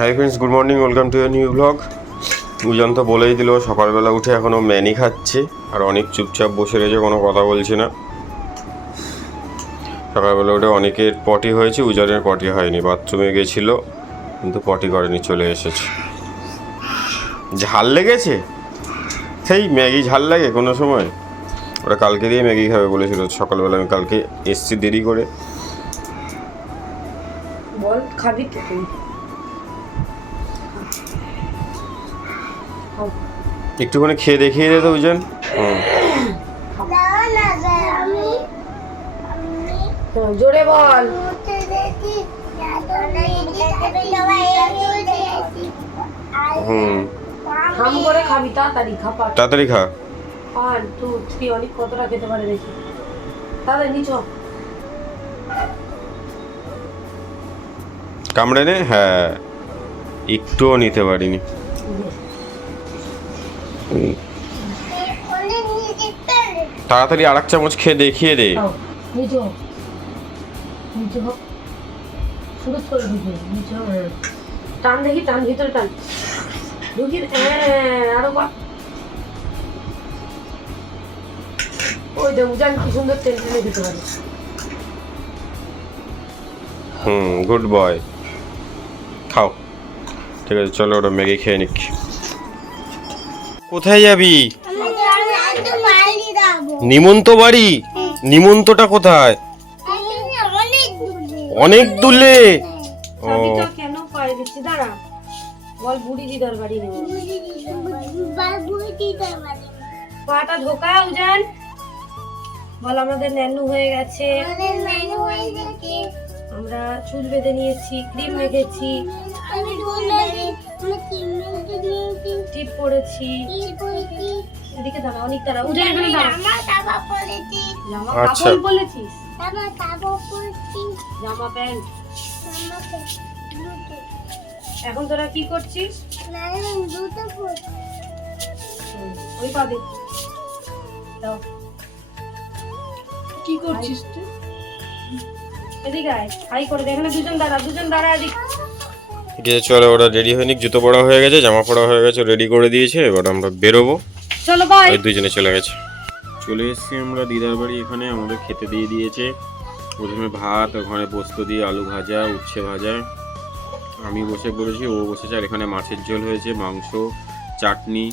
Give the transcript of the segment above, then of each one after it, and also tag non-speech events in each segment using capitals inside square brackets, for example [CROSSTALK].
Hi friends good morning welcome to a new blog Ujan তো বলেই দিল, সকালবেলা উঠে এখনও ম্যানি খাচ্ছে, আর অনেক চুপচাপ বসে রয়েছে, কোনো কথা বলছে না। সকালবেলা উঠে অনেকের পটি হয়েছে, উজানের পটি হয়নি বাথরুমে গেছিল, কিন্তু পটি করেনি, চলে এসেছে। ঝাল লেগেছে? সেই ম্যাগি ঝাল লাগে কোনো সময়? ওরা কালকে দিয়ে ম্যাগি খাবে বলেছিল, সকালবেলা আমি কালকে এসছি দেরি করে। বল, খাবি তো একটুখানি খেয়ে দেখিয়ে দে তো হ্যাঁ, জোরে বল। হুম। হাম করে খাবি তাড়াতাড়ি খাপা তাড়াতাড়ি খা। ওয়ান টু থ্রি অনেক কতটা খেতে পারে দেখি। তাড়াতাড়ি নিচ কামড়ে নে? হ্যাঁ। একটুও নিতে পারিনি। তাড়াতাড়ি আর এক চামচ খেয়ে দেখিয়ে দে। হ্যাঁ। টান দেখি টান ভিতরে টান। হ্যাঁ আরও ওই দেখ উজান কি সুন্দর টেন টেনে দিতে পারে। হুম গুড বয় খাও। ঠিক আছে চলো ওটা ম্যাগি খেয়ে নিক। কোথায় যাবি? নিমন্ত বাড়ি? নিমন্তটা কোথায়? অনেক দূরে। ও। কেন পায়ে দিচ্ছি? দাঁড়া। বল বুড়ি দিদার বাড়ি নেব পাটা ঢোকা উজান বল আমাদের ন্যানু হয়ে গেছে। আমরা চুল বেঁধে নিয়েছি ক্রিম মেখেছি। টিপ পরেছি এদিকে দাঁড়া অনেক দাঁড়া উজান এখানে দাঁড়া। জামা আচ্ছা। কাপড় বলেছিস জামা প্যান্ট। এখন তোরা কি করছিস? ওই পা দে দাও। কি করছিস তুই? এদিকে আয় হাই করে দে এখানে দুজন দাঁড়া দুজন দাঁড়া এদিক। ঠিক আছে চলো ওরা রেডি হয়ে নিক জুতো পড়া হয়ে গেছে জামা পরা হয়ে গেছে রেডি করে দিয়েছে এবার আমরা বেরোবো। চলো বাই ওই দুজনে চলে গেছে। চলে এসেছি আমরা দিদার বাড়ি এখানে আমাদের খেতে দিয়ে দিয়েছে। প্রথমে ভাত ওখানে পোস্ত দিয়ে আলু ভাজা উচ্ছে ভাজা। আমি বসে পড়েছি ও বসেছে আর এখানে মাছের ঝোল হয়েছে মাংস চাটনি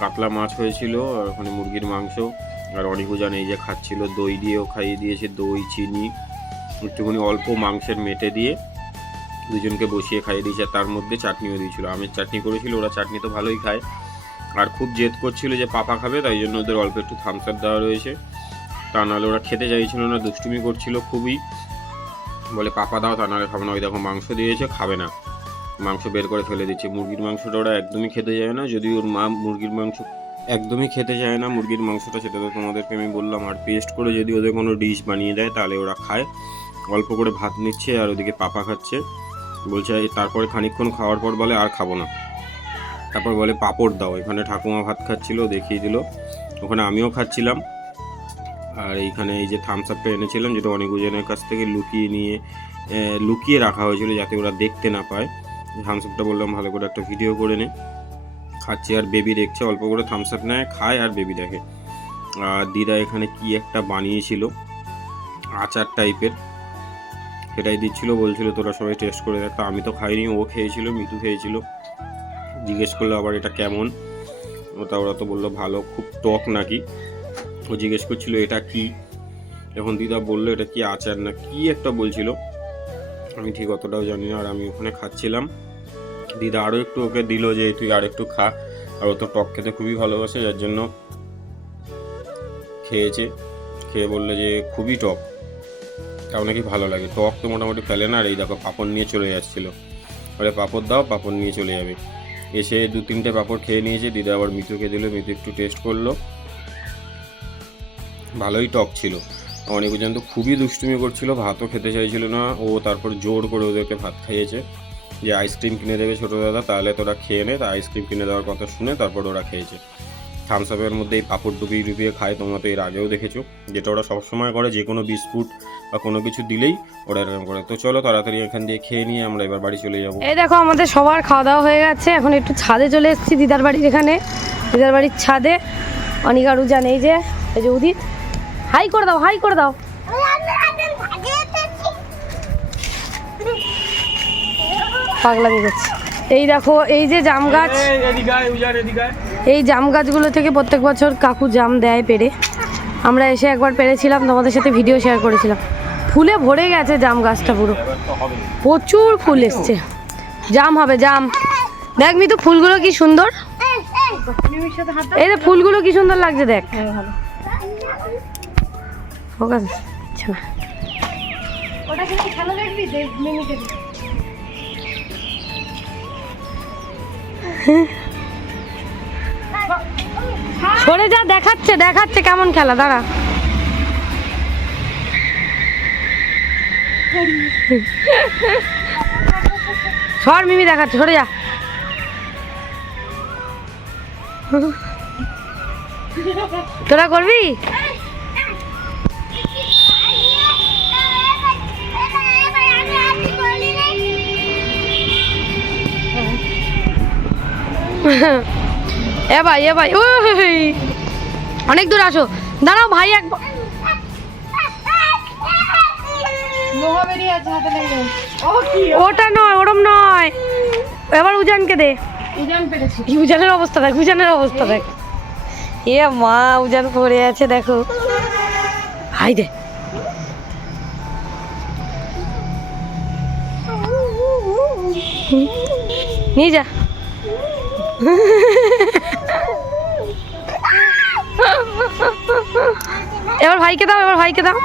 কাতলা মাছ হয়েছিল আর ওখানে মুরগির মাংস। আর অনিকুজান এই যে খাচ্ছিল দই দিয়েও খাইয়ে দিয়েছে দই চিনি একটুখানি অল্প মাংসের মেটে দিয়ে। দুজনকে বসিয়ে খাইয়ে দিয়েছে, তার মধ্যে চাটনিও দিয়েছিল। আমের চাটনি করেছিল, ওরা চাটনি তো ভালোই খায়। আর খুব জেদ করছিল যে পাপা খাবে, তাই জন্য ওদের অল্প একটু থামস আপ দেওয়া রয়েছে। তা নাহলে ওরা খেতে চাইছিল না, দুষ্টুমি করছিল খুবই। বলে, পাপা দাও, তা নাহলে খাবে না। ওই দেখো, মাংস দিয়েছে, খাবে না। মাংস বের করে ফেলে দিচ্ছে। মুরগির মাংসটা ওরা একদমই খেতে যায় না যদি ওর মা মুরগির মাংস একদমই খেতে চায় না। মুরগির মাংসটা, সেটা তো তোমাদেরকে আমি বললাম, আর পেস্ট করে যদি ওদের কোনো ডিশ বানিয়ে দেয়, তাহলে ওরা খায়। অল্প করে ভাত নিচ্ছে আর ওদিকে পাপা খাচ্ছে। বলছে তারপরে খানিকক্ষণ খাওয়ার পর বলে, আর খাব না। তারপর বলে, পাপড় দাও। এখানে ঠাকুমা ভাত খাচ্ছিল, দেখিয়ে দিল। ওখানে আমিও খাচ্ছিলাম। আর এইখানে এই যে থামস আপটা এনেছিলাম, যেটা অনেক ওজনের কাছ থেকে লুকিয়ে নিয়ে লুকিয়ে রাখা হয়েছিল, যাতে ওরা দেখতে না পায়। থামস আপটা বললাম, ভালো করে একটা ভিডিও করে নে। খাচ্ছে আর বেবি দেখছে, অল্প করে থামস আপ নেয়, খায় আর বেবি দেখে। আর দিদা এখানে কি একটা বানিয়েছিল, আচার টাইপের সেটাই দিচ্ছিল, বলছিল, তোরা সবাই টেস্ট করে দেখ। তা আমি তো খাইনি, ও খেয়েছিল, মিতু খেয়েছিল। জিজ্ঞেস করল, আবার এটা কেমন? ওটা ওরা তো বলল, ভালো, খুব টক নাকি? ও জিজ্ঞেস করছিল, এটা কি? এখন দিদা বলল, এটা কি আচার না কি একটা বলছিল? আমি ঠিক অতটাও জানি না, আর আমি ওখানে খাচ্ছিলাম। দিদা আরও একটু ওকে দিল যে, তুই আর একটু খা। আর ও তো টক খেতে খুবই ভালোবাসে, যার জন্য খেয়েছে। খেয়ে বলল যে, খুবই টক। তাও নাকি ভালো লাগে। টক তো মোটামুটি ফেলে না আর এই দেখো পাপড় নিয়ে চলে যাচ্ছিল। বলে পাপড় দাও, পাপড় নিয়ে চলে যাবে। এসে দু তিনটে পাপড় খেয়ে নিয়েছে, দিদা আবার মিতুকে দিল, মিতু একটু টেস্ট করল। ভালোই টক ছিল। অনেক পর্যন্ত খুবই দুষ্টুমি করছিল, ভাতও খেতে চাইছিল না। ও তারপর জোর করে ওদেরকে ভাত খাইয়েছে যে আইসক্রিম কিনে দেবে ছোটো দাদা, তাহলে তোরা খেয়ে নে। তা আইসক্রিম কিনে দেওয়ার কথা শুনে তারপর ওরা খেয়েছে। থামস আপের মধ্যে এই পাঁপড় ডুবিয়ে ডুবিয়ে খায় তোমরা তো এর আগেও দেখেছ। যেটা ওরা সবসময় করে যে কোনো বিস্কুট বা কোনো কিছু দিলেই ওরা এরকম করে। তো চলো তাড়াতাড়ি এখান দিয়ে খেয়ে নিয়ে আমরা এবার বাড়ি চলে যাব। এই দেখো আমাদের সবার খাওয়া দাওয়া হয়ে গেছে। এখন একটু ছাদে চলে এসেছি দিদার বাড়ির এখানে। দিদার বাড়ির ছাদে। অনিকা রুজান এই যে এই যে উদিত। হাই করে দাও হাই করে দাও। পাগলামি করছে। এই দেখো এই যে জাম গাছ। এই জাম গাছগুলো থেকে প্রত্যেক বছর কাকু জাম দেয় পেরে আমরা এসে একবার পেরেছিলাম তোমাদের সাথে ভিডিও শেয়ার করেছিলাম। ফুলে ভরে গেছে জাম গাছটা পুরো। প্রচুর ফুল এসছে। জাম হবে, জাম। দেখ মিতু, ফুলগুলো কি সুন্দর? এই যে ফুলগুলো কি সুন্দর লাগছে দেখ। না। সরে যা দেখাচ্ছে দেখাচ্ছে কেমন খেলা দাঁড়া। সর মিমি দেখাচ্ছে সরে যা। তোরা করবি? [LAUGHS] এ ভাই এ ভাই ওই অনেক দূর আসো। দাঁড়াও ভাই এক ওটা নয় ওরম নয়। এবার উজানকে দে। উজানের অবস্থা দেখ উজানের অবস্থা দেখ। এ মা উজান পড়ে আছে দেখো। হাই দে। নিয়ে যা। এবার ভাইকে দাও এবার ভাইকে দাও।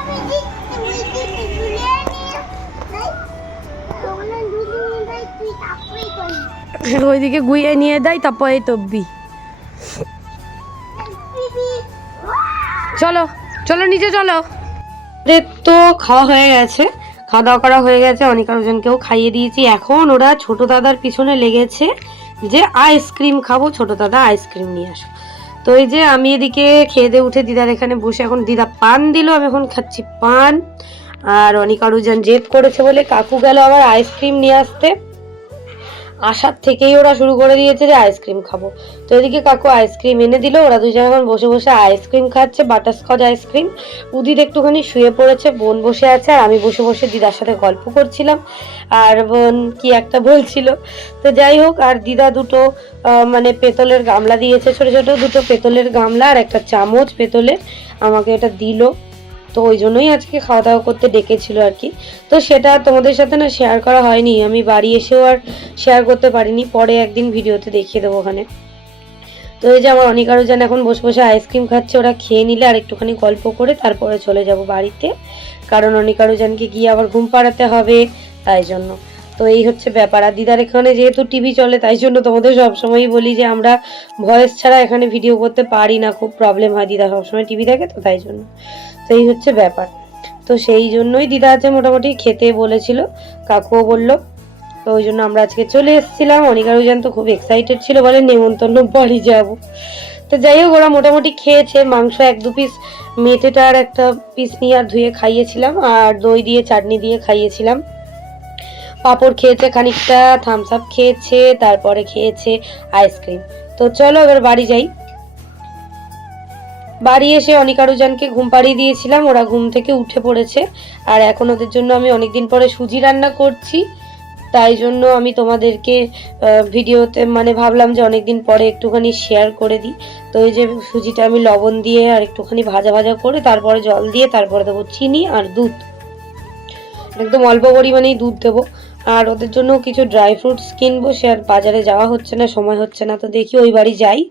ওইদিকে গুইয়ে নিয়ে দেয় তারপরে তব্বি। চলো চলো নিচে চলো। তো খাওয়া হয়ে গেছে। খাওয়া দাওয়া করা হয়ে গেছে অনেক আরোজনকেও খাইয়ে দিয়েছি। এখন ওরা ছোট দাদার পিছনে লেগেছে যে আইসক্রিম খাব ছোট দাদা আইসক্রিম নিয়ে আসো তো এই যে আমি এদিকে খেয়ে দিয়ে উঠে দিদার এখানে বসে এখন দিদা পান দিল, আমি এখন খাচ্ছি পান। আর অনেক আরুজান জেদ করেছে বলে কাকু গেল আবার আইসক্রিম নিয়ে আসতে। আসার থেকেই ওরা শুরু করে দিয়েছে যে আইসক্রিম খাব। তো এদিকে কাকু আইসক্রিম এনে দিল, ওরা দুজন এখন বসে বসে আইসক্রিম খাচ্ছে, বাটারস্কচ আইসক্রিম। উদিত একটুখানি শুয়ে পড়েছে, বোন বসে আছে, আর আমি বসে বসে দিদার সাথে গল্প করছিলাম, আর বোন কি একটা বলছিল। তো যাই হোক, আর দিদা দুটো মানে পেতলের গামলা দিয়েছে, ছোট ছোট দুটো পেতলের গামলা আর একটা চামচ পেতলের আমাকে এটা দিল। তো ওই জন্যই আজকে খাওয়া দাওয়া করতে ডেকেছিল আর কি। তো সেটা তোমাদের সাথে না শেয়ার করা হয়নি। আমি বাড়ি এসেও আর শেয়ার করতে পারিনি। পরে একদিন ভিডিওতে দেখিয়ে দেবো ওখানে। তো এই যে আমার অনেক আরও যেন এখন বসে বসে আইসক্রিম খাচ্ছে। ওরা খেয়ে নিলে আর একটুখানি গল্প করে তারপরে চলে যাব বাড়িতে। কারণ অনেক আরও জানকে গিয়ে আবার ঘুম পাড়াতে হবে তাই জন্য। তো এই হচ্ছে ব্যাপার। আর দিদার এখানে যেহেতু টিভি চলে, তাই জন্য তোমাদের সবসময়ই বলি যে আমরা ভয়েস ছাড়া এখানে ভিডিও করতে পারি না। খুব প্রবলেম হয় দিদা সবসময় টিভি দেখে তো তাই জন্য। এই হচ্ছে ব্যাপার। তো সেই জন্যই দিদা আছে মোটামুটি খেতে বলেছিল, কাকুও বলল। তো ওই জন্য আমরা আজকে চলে এসেছিলাম। অনিকারু জান তো খুব এক্সাইটেড ছিল, বলে নেমন্তন্ন বাড়ি যাব। তো যাই হোক, ওরা মোটামুটি খেয়েছে, মাংস এক দু পিস মেটেটার একটা পিস নিয়ে আর ধুয়ে খাইয়েছিলাম, আর দই দিয়ে চাটনি দিয়ে খাইয়েছিলাম। পাঁপড় খেয়েছে খানিকটা থামস আপ খেয়েছে, তারপরে খেয়েছে আইসক্রিম তো চলো এবার বাড়ি যাই। বাড়ি এসে অনিকারুজানকে ঘুম পাড়িয়ে দিয়েছিলাম, ওরা ঘুম থেকে উঠে পড়েছে। আর এখন ওদের জন্য আমি অনেকদিন পরে সুজি রান্না করছি। তাই জন্য আমি তোমাদেরকে ভিডিওতে মানে ভাবলাম যে অনেকদিন পরে একটুখানি শেয়ার করে দিই। তো এই যে সুজিটা আমি লবণ দিয়ে আর একটুখানি ভাজা ভাজা করে তারপরে জল দিয়ে তারপরে দেবো চিনি আর দুধ। একদম অল্প পরিমাণেই দুধ দেবো। আর ওদের জন্য কিছু ড্রাই ফ্রুটস কিনবো, সে আর বাজারে যাওয়া হচ্ছে না, সময় হচ্ছে না। তো দেখি ওই বাড়ি যাই।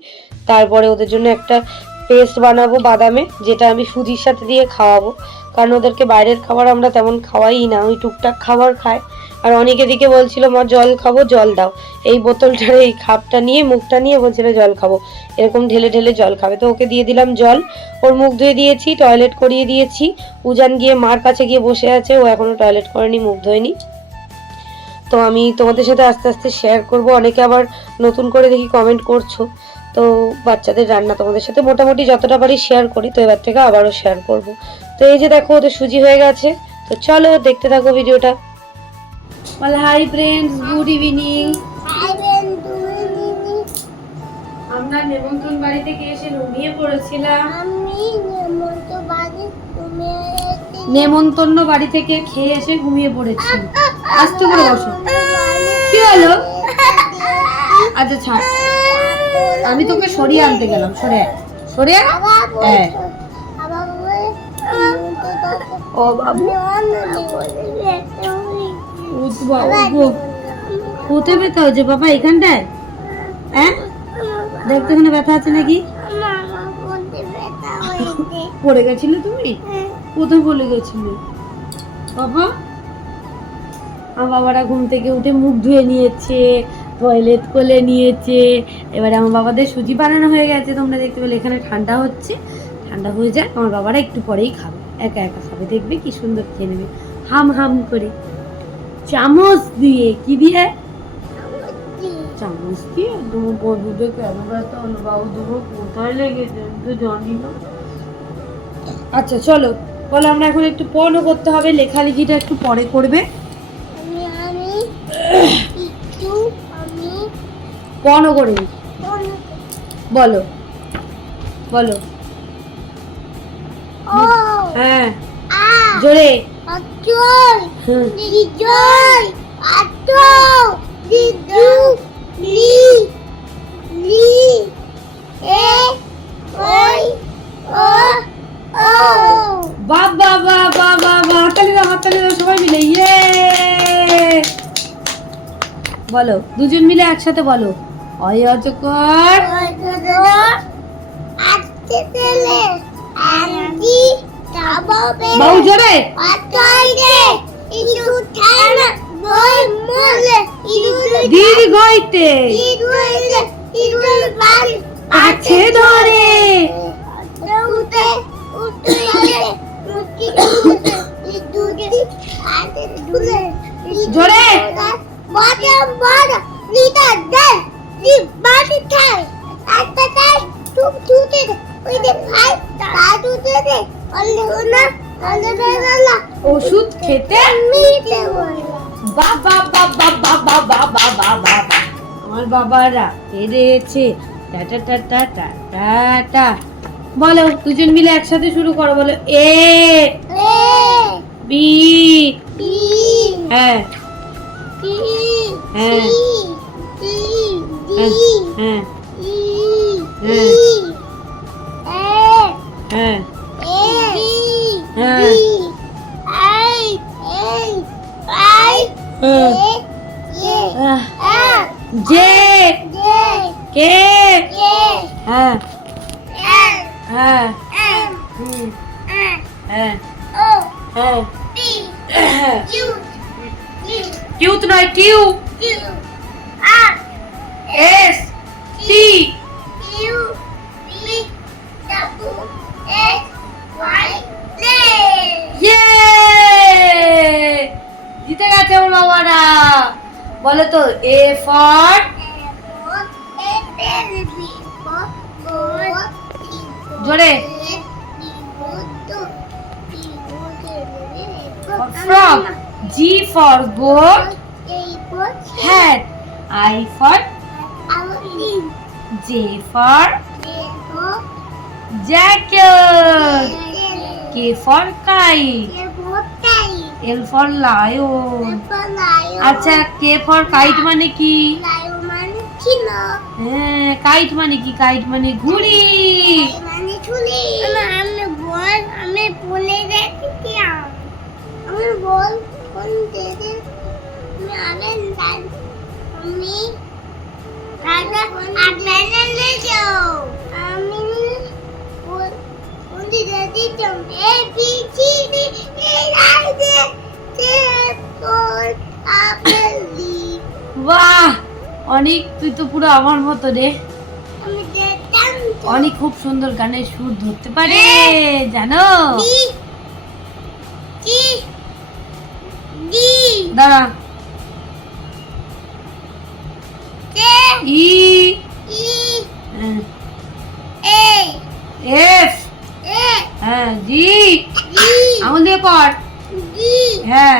তারপরে ওদের জন্য একটা পেস্ট বানাবো বাদামে, যেটা আমি সুজির সাথে দিয়ে খাওয়াবো। কারণ ওদেরকে বাইরের খাবার আমরা তেমন খাওয়াই না, ওই টুকটাক খাবার খায়। আর অনেকে দিকে বলছিল, মা, জল খাব, জল দাও। এই বোতলটার এই খাপটা নিয়ে, মুখটা নিয়ে বলছিল, জল খাব। এরকম ঢেলে ঢেলে জল খাবে। তো ওকে দিয়ে দিলাম জল। ওর মুখ ধুয়ে দিয়েছি, টয়লেট করিয়ে দিয়েছি। উজান গিয়ে মার কাছে গিয়ে বসে আছে, ও এখনও টয়লেট করেনি, মুখ ধোয়নি। তো আমি তোমাদের সাথে আস্তে আস্তে শেয়ার করব। অনেকে আবার নতুন করে দেখি কমেন্ট করছ। তো বাচ্চাদের রান্না তোমাদের সাথে মোটামুটি যতটা পারি শেয়ার করি তো এবার থেকে আবারও শেয়ার করব। তো এই যে দেখো ওদের সুজি হয়ে গেছে। তো চলো দেখতে থাকো ভিডিওটা। বল হাই ফ্রেন্ডস গুড ইভিনিং আমরা নেমন্ত্রণ বাড়ি থেকে এসে ঘুমিয়ে পড়েছিলাম। আমি নেমন্ত বাড়ি তুমি নেমন্তন্ন বাড়ি থেকে খেয়ে এসে ঘুমিয়ে পড়েছি। আস্তে করে বসো। কি হলো? [LAUGHS] আচ্ছা ছাড়। আমি তোকে সরিয়ে আনতে গেলাম সরে। সরে হ্যাঁ। ও বাবু। কোথায় ব্যথা হয়েছে বাবা এখানটায়? হ্যাঁ? দেখতে এখানে ব্যথা আছে নাকি? পড়ে গেছিলে তুমি? কোথায় পড়ে গেছিলে? বাবা? আমার বাবারা ঘুম থেকে উঠে মুখ ধুয়ে নিয়েছে টয়লেট কোলে নিয়েছে। এবারে আমার বাবাদের সুজি বানানো হয়ে গেছে, তোমরা দেখতে পেলে এখানে ঠান্ডা হচ্ছে। ঠান্ডা হয়ে যায় আমার বাবারা একটু পরেই খাবে। একা একা খাবে, দেখবে কি সুন্দর খেয়ে নেবে। হাম হাম করে। চামচ দিয়ে, কি দিয়ে? চামচ দিয়ে? তোমার বন্ধুদের কেন বাবু তোমার কোথায় লেগেছে? তো জানি না। আচ্ছা চলো। বলো, আমরা এখন একটু পড়ও করতে হবে। লেখালেখিটা একটু পরে করবে। পড়ও করে বলো। বলো। ও। হ্যাঁ। জোরে। বাবা বাবা বাবা হাততালি দাও হাততালি দাও সবাই মিলে। ইয়ে। বলো। দুজন মিলে একসাথে বলো। অয় অজকর আজকে তেলে আন্টি তাববে বাবু জোরে বাড়ি আছে ধরে। জোরে। বাজা বাজা নিতা দে ওষুধ খেতে বাবা বাবা বাবা বাবা বাবা আমার বাবারা পেরেছে টাটা টাটা টাটা টা বলো দুজন মিলে একসাথে শুরু করো বলো এ বি হ্যাঁ হ্যাঁ। জে জে কে কে হ্যাঁ এ হ্যাঁ এম হুম, আ হ্যাঁ ও হ্যাঁ বি ইউ ইউ কিউ তো নয় কিউ ইউ আর T U B W X Y J ইয়ে জিতে গেছে আমার বাবারা। বলো তো এ ফর জোরে। Frock G for goat hat I for J for jacket K for kite L for lion আচ্ছা কে ফর কাইট মানে কি? হ্যাঁ কাইট মানে কি? কাইট মানে ঘুড়ি আমি বল আমি বলে আমি। বল কোন আমি আমি বাহ অনেক তুই তো পুরো আমার মতো রে। অনেক খুব সুন্দর গানের সুর ধরতে পারে জানো? D E. E. Uh, A. F. A. হ্যাঁ জি জি আঙুল দিয়ে পড় জি হ্যাঁ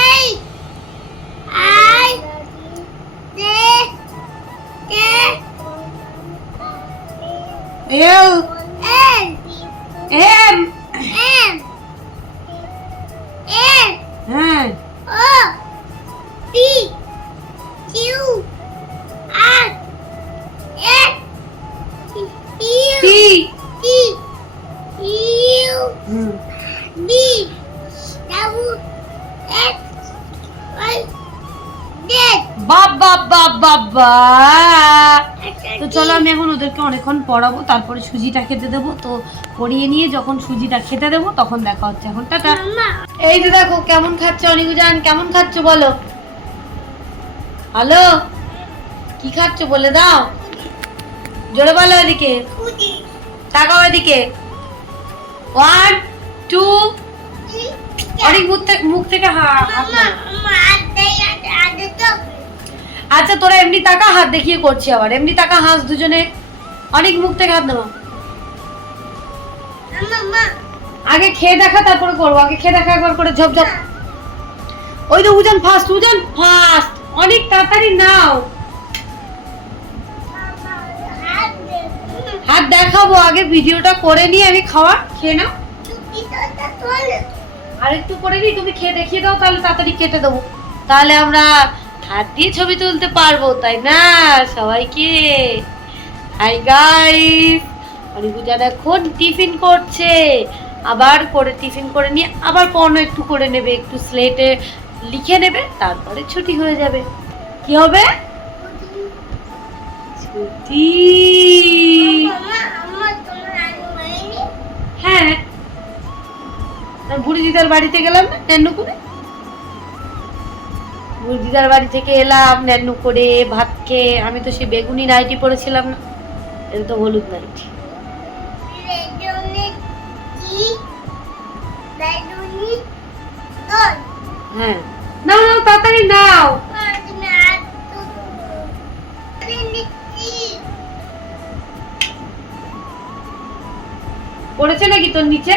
এই I J K L L M M N হ্যাঁ ও টি বাবা বাবা। বাবা তো চলো আমি এখন ওদেরকে অনেকক্ষণ পড়াবো তারপরে সুজিটা খেতে দেবো। তো পড়িয়ে নিয়ে যখন সুজিটা খেতে দেবো তখন দেখা হচ্ছে এখন। টাটা। এই যে দেখো কেমন খাচ্ছে অনিকুজান কেমন খাচ্ছ বলো? হ্যালো? কি খাচ্ছ বলে দাও। জোরে বলো এদিকে। তাকাও এদিকে। ওয়ান টু অনেক মুখ থেকে মুখ থেকে হা- আচ্ছা তোরা এমনি টাকা হাত দেখিয়ে করছি আবার। এমনি টাকা হাস দুজনে অনেক মুখ থেকে হাত নেওয়া আগে খেয়ে দেখা তারপরে করব। আগে খেয়ে দেখা একবার করে ঝপ ঝপ। ওই তো উজান ফাস্ট উজান ফাস্ট অনেক তাড়াতাড়ি নাও। হাত দেখাবো আগে ভিডিওটা করে নিয়ে আমি খাওয়া খেয়ে নাও। আর একটু করে নিই তুমি খেয়ে দেখিয়ে দাও তাহলে তাড়াতাড়ি কেটে দেবো। তাহলে আমরা হাত দিয়ে ছবি তুলতে পারব, তাই না? সবাইকে। হাই গাইস অনিকুজান এখন টিফিন করছে। আবার করে টিফিন করে নিয়ে আবার পড়ানো একটু করে নেবে, একটু স্লেটে লিখে নেবে, তারপরে ছুটি হয়ে যাবে। কি হবে? ছুটি। হ্যাঁ। বুড়ি দিদার বাড়িতে গেলাম না? বুড়ি দিদার বাড়ি থেকে এলাম নেন্নু করে ভাত খেয়ে আমি তো সেই বেগুনি নাইটি পরেছিলাম না। এটা তো হলুদ নাইটি হ্যাঁ। নাও নাও তাড়াতাড়ি নাও। পড়েছে নাকি তোর নিচে?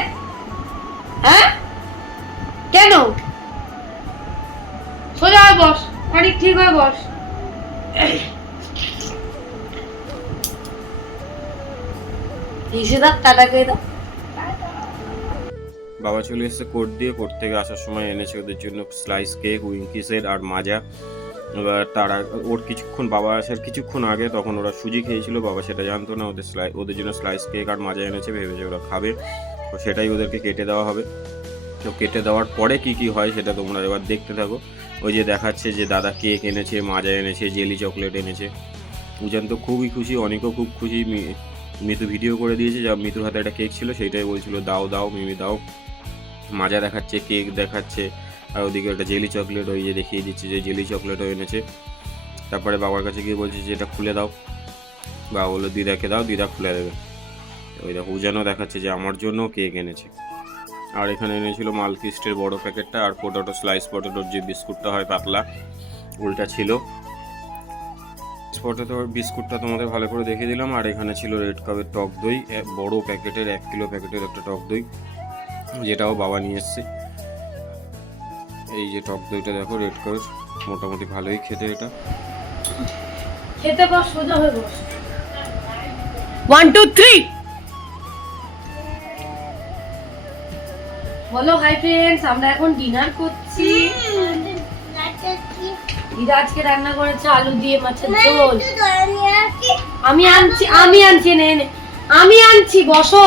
হ্যাঁ? কেন? বস অনেক ঠিক হয়ে বস। এসে টাটা খেয়ে দাও। বাবা চলে এসেছে কোর্ট দিয়ে কোর্ট থেকে আসার সময় এনেছে ওদের জন্য স্লাইস কেক উইঙ্কিসের আর মাজা। এবার তার ওর কিছুক্ষণ বাবা আসার কিছুক্ষণ আগে তখন ওরা সুজি খেয়েছিল বাবা সেটা জানতো না ওদের স্লাই ওদের জন্য স্লাইস কেক আর মাজা এনেছে ভেবেছে ওরা খাবে। তো সেটাই ওদেরকে কেটে দেওয়া হবে। তো কেটে দেওয়ার পরে কি কি হয় সেটা তোমরা এবার দেখতে থাকো। ওই যে দেখাচ্ছে যে দাদা কেক এনেছে, মাজা এনেছে, জেলি চকলেট এনেছে। উজান তো খুবই খুশি, অনেকও খুব খুশি। মিতু ভিডিও করে দিয়েছে, যা মিতুর হাতে একটা কেক ছিল, সেইটাই বলছিল, দাও দাও, মিমি, দাও। মাজা দেখাচ্ছে, কেক দেখাচ্ছে, আর ওদিকে একটা জেলি চকলেট ওই যে দেখিয়ে দিচ্ছে যে জেলি চকলেটও এনেছে। তারপরে বাবার কাছে গিয়ে বলছে যে, এটা খুলে দাও। বাবা বলল, দিদাকে দাও, দিদা খুলে দেবে। ওই দেখো উজানও দেখাচ্ছে যে, আমার জন্য কেক এনেছে। আর এখানে এনেছিল মালকিস্টের বড় প্যাকেটটা আর পোটাটো স্লাইস পটেটোর যে বিস্কুটটা হয় পাতলা উল্টা ছিল। পটেটোর বিস্কুটটা তোমাদের ভালো করে দেখিয়ে দিলাম। আর এখানে ছিল রেড কাপের টক দই বড় প্যাকেটের এক কিলো প্যাকেটের একটা টক দই যেটাও বাবা নিয়ে এসছে। এই যে টক দইটা দেখো রেড কাপের মোটামুটি ভালোই খেতে এটা। খেতে বস সোজা হয়ে বস। ওয়ান টু থ্রি বলো হাই ফ্রেন্ডস আমরা এখন ডিনার করছি। দিদা আজকে রান্না করেছে আলু দিয়ে মাছের ঝোল। আমি আনছি আমি আনছি, নে আমি আনছি, বসো।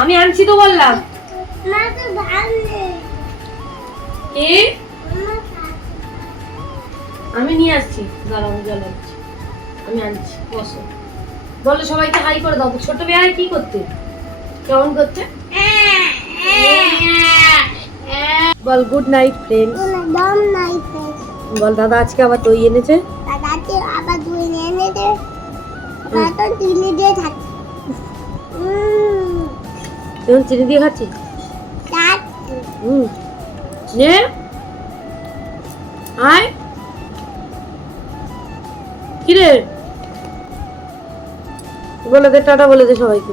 আমি আনছি তো বললাম। এ আমি নিয়ে আসছি। দাঁড়াও জল আনছি। আমি আনছি, বসো। বলো সবাইকে হাই করে দাও। ছোট বেয়ারে কি করতে? কেমন করতে? বল good night friends good night friends বল দাদা আজকে আবার দই এনেছে? আবার দুই এনে দে তো দিনে দিয়ে উম, এখন চিনি দিয়ে খাচ্ছি। তার হুম। নে। আয়। কিরে? বলে দে টাটা বলে দে সবাইকে।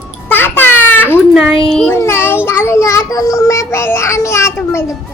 Tata good night good night আমি নতুন রুমে পেলে আমি এত মেরে দেবো